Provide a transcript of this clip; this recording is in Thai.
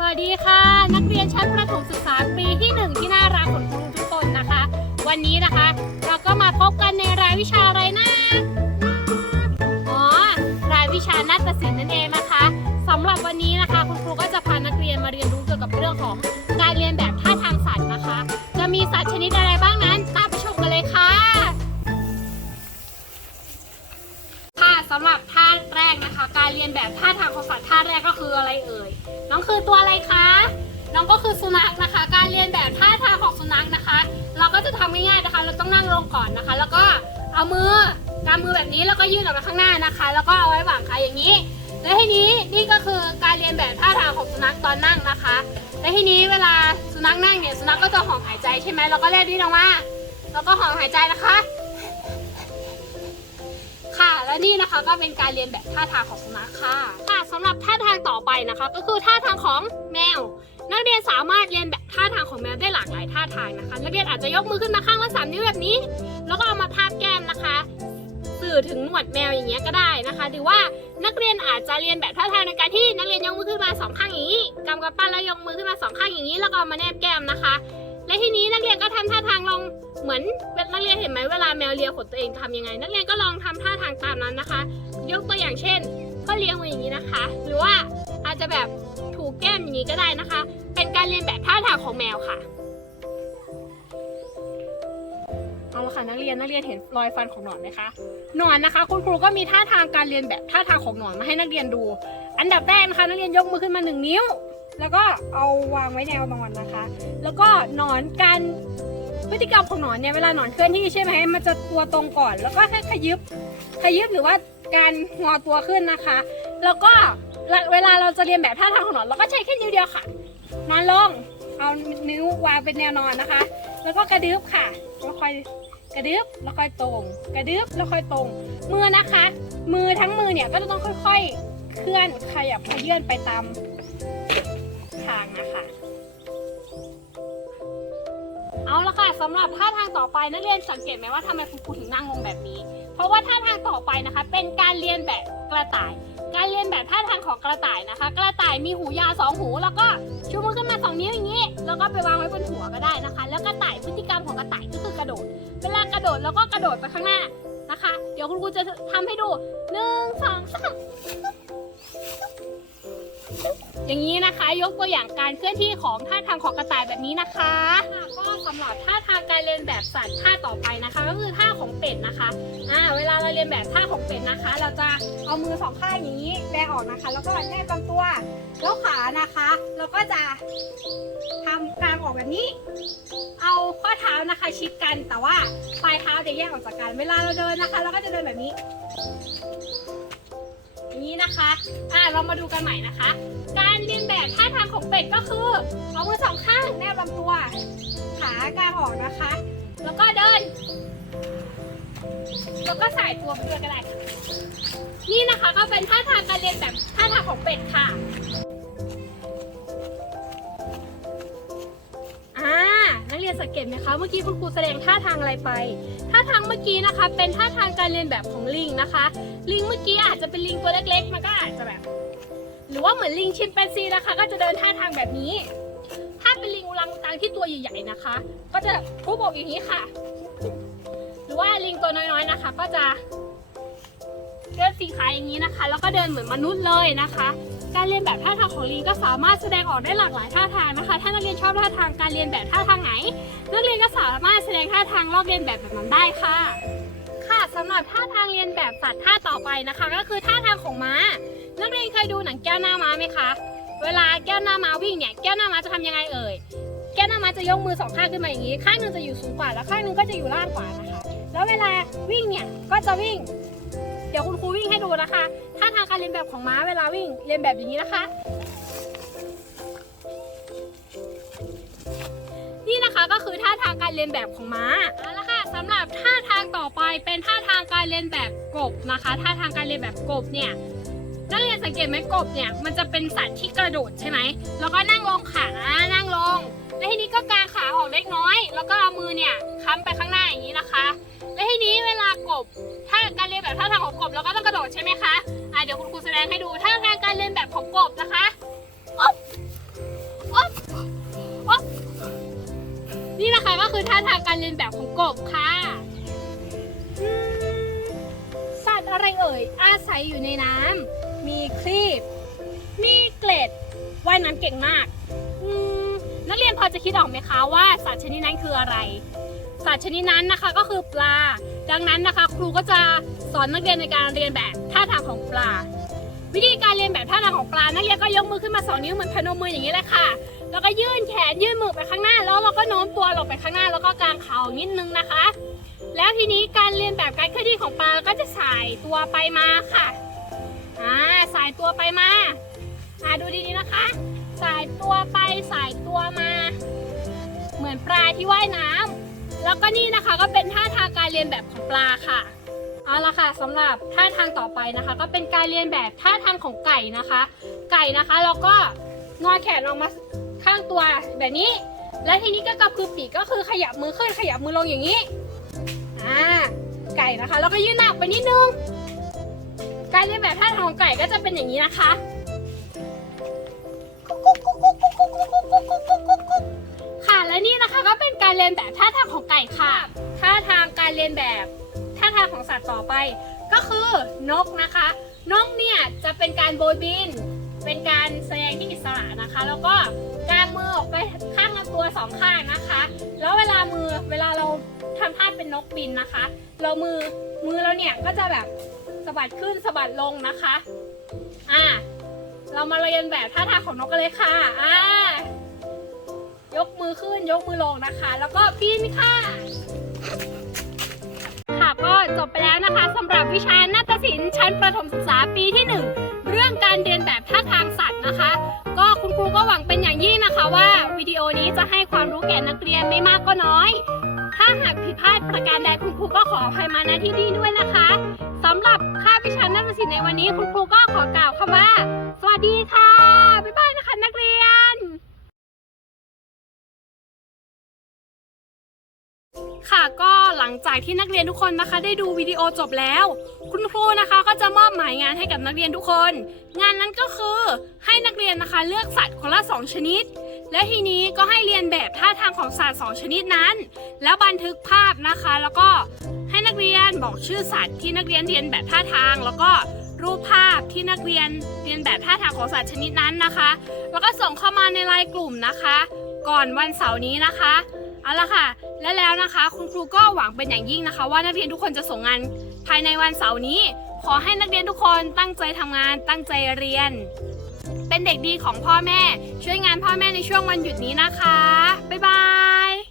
สวัสดีค่ะ นักเรียนชั้นประถมศึกษาปีที่ 1 ที่น่ารักของคุณครูทุกคนนะคะ วันนี้นะคะ เราก็มาพบกันในรายวิชาอะไรนะอ๋อรายวิชานาฏศิลป์นั่นเองนะคะสำหรับวันนี้นะคะ คุณครูก็จะ ก็คือสุนัขนะคะ การเรียนแบบท่าทางของสุนัขนะคะ เราก็จะทำง่ายๆนะคะ เราต้องนั่งลงก่อนนะคะ แล้วก็เอามือกำมือแบบนี้แล้วก็ยื่นออกมาข้างหน้านะคะ แล้วก็เอาไว้หว่างขาอย่างนี้ และทีนี้นี่ก็คือการเรียนแบบท่าทางของสุนัขตอนนั่งนะคะ และทีนี้เวลาสุนัขนั่งเนี่ยสุนัขก็จะหอบหายใจใช่ไหมเราก็เรียกนี่ออกมาแล้วก็หอบหายใจนะคะ ค่ะและนี่นะคะก็เป็นการเรียนแบบท่าทางของสุนัขค่ะค่ะสำหรับท่าทางต่อไปนะคะ ก็คือท่าทางของแมว นักเรียนสามารถเรียนแบบท่าทางของแมวได้หลากหลายท่าทางนะคะ นักเรียนอาจจะยกมือขึ้นมาข้างละสามนิ้วแบบนี้ แล้วก็เอามาทาบแก้มนะคะ สื่อถึงหนวดแมวอย่างเงี้ยก็ได้นะคะ หรือว่านักเรียนอาจจะเรียนแบบท่าทางในการที่นักเรียนยกมือขึ้นมาสองข้างอย่างนี้กำกับปั้นแล้วยกมือขึ้นมาสองข้างอย่างนี้ แล้วก็เอามาแนบแก้มนะคะ และทีนี้นักเรียนก็ทำท่าทางลองเหมือนนักเรียนเห็นไหมเวลาแมวเลียขนตัวเองทำยังไง นักเรียนก็ลองทำท่าทางตามนั้นนะคะ ยกตัวอย่างเช่น ก็เลี้ยงไว้อย่างนี้นะคะ หรือว่าอาจจะแบบ แก้มอย่างนี้ก็ได้นะคะ เป็นการเรียนแบบท่าทางของแมวค่ะ เอาละค่ะนักเรียนนักเรียนเห็นรอยฟันของหนอนไหมคะหนอนนะคะ คุณครูก็มีท่าทางการเรียนแบบท่าทางของหนอนมาให้นักเรียนดู อันดับแรกนะคะนักเรียนยกมือขึ้นมาหนึ่งนิ้ว แล้วก็เอาวางไว้แนวนอนนะคะ แล้วก็หนอนการพฤติกรรมของหนอนเนี่ยเวลาหนอนเคลื่อนที่ใช่ไหมมันจะตัวตรงก่อน แล้วก็แค่ขยึบขยึบหรือว่าการงอตัวขึ้นนะคะ แล้วก็ เวลาเราจะเรียนแบบท่าทางของหนอนเราก็ใช้แค่นิ้วเดียวค่ะ นอนลง เอานิ้ววางเป็นแนวนอนนะคะ แล้วก็กระดึบค่ะ แล้วค่อยกระดึบแล้วค่อยตรง กระดึบแล้วค่อยตรง มือนะคะ มือทั้งมือเนี่ยก็จะต้องค่อยๆ เคลื่อนขยับขยื่นไปตามทางนะคะเอาละค่ะสำหรับท่าทางต่อไปนักเรียนสังเกตไหมว่าทำไมคุณครูถึงนั่งลงแบบนี้ เพราะว่าท่าทางต่อไปนะคะ เป็นการเรียนแบบกระต่าย การเรียนแบบท่าทางของกระต่ายนะคะ กระต่ายมีหูยาวสองหู แล้วก็ชูมือขึ้นมาสองนิ้วอย่างนี้ แล้วก็ไปวางไว้บนหัวก็ได้นะคะ แล้วกระต่ายพฤติกรรมของกระต่ายก็คือกระโดด เวลากระโดดแล้วก็กระโดดไปข้างหน้านะคะ เดี๋ยวคุณครูจะทำให้ดูหนึ่งสองสามอย่างนี้นะคะ ยกตัวอย่างการเคลื่อนที่ของท่าทางของกระต่ายแบบนี้นะคะก็สำหรับท่าทางการเรียนแบบสัตว์ท่าต่อไปนะคะ ก็คือท่า เราเรียนแบบท่าของเป็ดนะคะ เราจะเอามือสองข้างอย่างนี้แบออกนะคะ แล้วก็แนบลำตัว แล้วขานะคะ เราก็จะทำกลางออกแบบนี้ เอาข้อเท้านะคะชิดกัน แต่ว่าปลายเท้าจะแยกออกจากกัน เวลาเราเดินนะคะ เราก็จะเดินแบบนี้อย่างนี้นะคะ อ่าเรามาดูกันใหม่นะคะ การเรียนแบบท่าทางของเป็ดก็คือ เอามือสองข้างแนบลำตัว ขากลางออกนะคะ แล้วก็เดิน แล้วก็ใสายตัวไปด้วยก็ได้ค่ะนี่นะคะก็เป็นท่าทางการเรียนแบบท่าทางของเป็ดค่ะ อ่า นักเรียนสังเกตไหมคะ เมื่อกี้คุณครูแสดงท่าทางอะไรไป ท่าทางเมื่อกี้นะคะ เป็นท่าทางการเรียนแบบของลิงนะคะ ลิงเมื่อกี้อาจจะเป็นลิงตัวเล็กๆ มันก็อาจจะแบบ หรือว่าเหมือนลิงชิมแปนซีนะคะ ก็จะเดินท่าทางแบบนี้ ถ้าเป็นลิงอุลังอุตังที่ตัวใหญ่ๆนะคะ ก็จะทุบอกอย่างนี้ค่ะ ว่าลิงตัวน้อยๆนะคะ ก็จะเดินสีขาอย่างนี้นะคะ แล้วก็เดินเหมือนมนุษย์เลยนะคะ การเรียนแบบท่าทางของลิงก็สามารถแสดงออกได้หลากหลายท่าทางนะคะ ถ้านักเรียนชอบท่าทางการเรียนแบบท่าทางไหน นักเรียนก็สามารถแสดงท่าทางลอกเรียนแบบแบบนั้นได้ค่ะ ค่ะสำหรับท่าทางเรียนแบบสัตว์ท่าต่อไปนะคะ ก็คือท่าทางของม้า นักเรียนเคยดูหนังแก้วหน้าม้าไหมคะ เวลาแก้วหน้าม้าวิ่งเนี่ย แก้วหน้าม้าจะทำยังไงเอ่ย แก้วหน้าม้าจะยกมือสองข้างขึ้นมาอย่างนี้ ข้างหนึงจะอยู่สูงกว่า แล้วข้างหนึงก็จะอยู่ล่างกว่านะคะ แล้วเวลาวิ่งเนี่ยก็จะวิ่ง เดี๋ยวคุณครูวิ่งให้ดูนะคะท่าทางการเรียนแบบของม้าเวลาวิ่งเรียนแบบอย่างนี้นะคะ นี่นะคะก็คือท่าทางการเรียนแบบของม้าเอาละค่ะสำหรับท่าทางต่อไปเป็นท่าทางการเรียนแบบกบนะคะ ท่าทางการเรียนแบบกบเนี่ยนักเรียนสังเกตไหมกบเนี่ยมันจะเป็นสัตว์ที่กระโดดใช่ไหมแล้วก็นั่งลงขานั่งลง และทีนี้ก็กางขาออกเล็กน้อย แล้วก็เอามือเนี่ยค้ำไปข้างหน้าอย่างนี้นะคะ และทีนี้เวลากบ ถ้าการเรียนแบบท่าทางของกบเราก็ต้องกระโดดใช่ไหมคะอะเดี๋ยวคุณครูแสดงให้ดูท่าทางการเรียนแบบของกบนะคะนี่นะคะก็คือท่าทางการเรียนแบบของกบค่ะสัตว์อะไรเอ่ย อาศัยอยู่ในน้ำมีครีบ มีเกล็ดว่ายน้ำเก่งมาก นักเรียนพอจะคิดออกไหมคะว่าสัตว์ชนิดนั้นคืออะไร สัตว์ชนิดนั้นนะคะก็คือปลา ดังนั้นนะคะ ครูก็จะสอนนักเรียนในการเรียนแบบท่าทางของปลา วิธีการเรียนแบบท่าทางของปลา นักเรียนก็ยกมือขึ้นมาสองนิ้วเหมือนพนมมืออย่างนี้แหละค่ะ แล้วก็ยื่นแขนยื่นมือไปข้างหน้า แล้วเราก็โน้มตัวลงไปข้างหน้า แล้วก็กางเข่านิดนึงนะคะ แล้วทีนี้การเรียนแบบการเคลื่อนที่ของปลาก็จะสายตัวไปมาค่ะ อ่าสายตัวไปมา อ่าดูดีๆนะคะ สายตัวไปสายตัวมา เหมือนปลาที่ว่ายน้ำแล้วก็นี่นะคะก็เป็นท่าทางการเรียนแบบของปลาค่ะเอาละค่ะสำหรับท่าทางต่อไปนะคะ ก็เป็นการเรียนแบบท่าทางของไก่นะคะ ไก่นะคะเราก็งอแขนออกมาข้างตัวแบบนี้ และทีนี้ก็กระพือปีกก็คือขยับมือขึ้นขยับมือลงอย่างนี้อ่าไก่นะคะ แล้วก็ยื่นหน้าออกไปนิดนึง การเรียนแบบท่าทางของไก่ก็จะเป็นอย่างนี้นะคะ ค่ะและนี่นะคะก็เป็นการเรียนแบบท่าทางของไก่ค่ะ ท่าทางการเรียนแบบท่าทางของสัตว์ต่อไป ก็คือนกนะคะนกเนี่ยจะเป็นการโบยบิน เป็นการแสดงที่อิสระนะคะ แล้วก็การมือออกไปข้างลำตัวสองข้างนะคะ แล้วเวลามือเวลาเราทำท่าเป็นนกบินนะคะ เรามือมือเราเนี่ยก็จะแบบสะบัดขึ้นสะบัดลงนะคะอ่าเรามาเรียนแบบท่าทางของนกกันเลยค่ะอ่า มือขึ้นยกมือลงนะคะ แล้วก็บินค่ะ ค่ะก็จบไปแล้วนะคะสำหรับวิชานาฏศิลป์ชั้นประถมศึกษาปีที่ 1 เรื่องการเรียนแบบท่าทางสัตว์นะคะ ก็คุณครูก็หวังเป็นอย่างยิ่งนะคะว่าวิดีโอนี้จะให้ความรู้แก่นักเรียนไม่มากก็น้อย ถ้าหากผิดพลาดประการใดคุณครูก็ขออภัยมาณที่นี้ด้วยนะคะสำหรับคาวิชานาฏศิลป์ในวันนี้คุณครูก็ขอกล่าวคำว่า สวัสดีค่ะ ค่ะก็หลังจากที่นักเรียนทุกคนนะคะ ได้ดูวิดีโอจบแล้ว คุณครูนะคะก็จะมอบหมายงานให้กับนักเรียนทุกคน งานนั้นก็คือให้นักเรียนนะคะเลือกสัตว์คนละสองชนิด และทีนี้ก็ให้เรียนแบบท่าทางของสัตว์สองชนิดนั้น แล้วบันทึกภาพนะคะ แล้วก็ให้นักเรียนบอกชื่อสัตว์ที่นักเรียนเรียนแบบท่าทาง แล้วก็รูปภาพที่นักเรียนเรียนแบบท่าทางของสัตว์ชนิดนั้นนะคะ แล้วก็ส่งเข้ามาในไลน์กลุ่มนะคะ ก่อนวันเสาร์นี้นะคะเอาละค่ะ และแล้วนะคะ คุณครูก็หวังเป็นอย่างยิ่งนะคะ ว่านักเรียนทุกคนจะส่งงานภายในวันเสาร์นี้ ขอให้นักเรียนทุกคนตั้งใจทำงานตั้งใจเรียน เป็นเด็กดีของพ่อแม่ ช่วยงานพ่อแม่ในช่วงวันหยุดนี้นะคะ บ๊ายบาย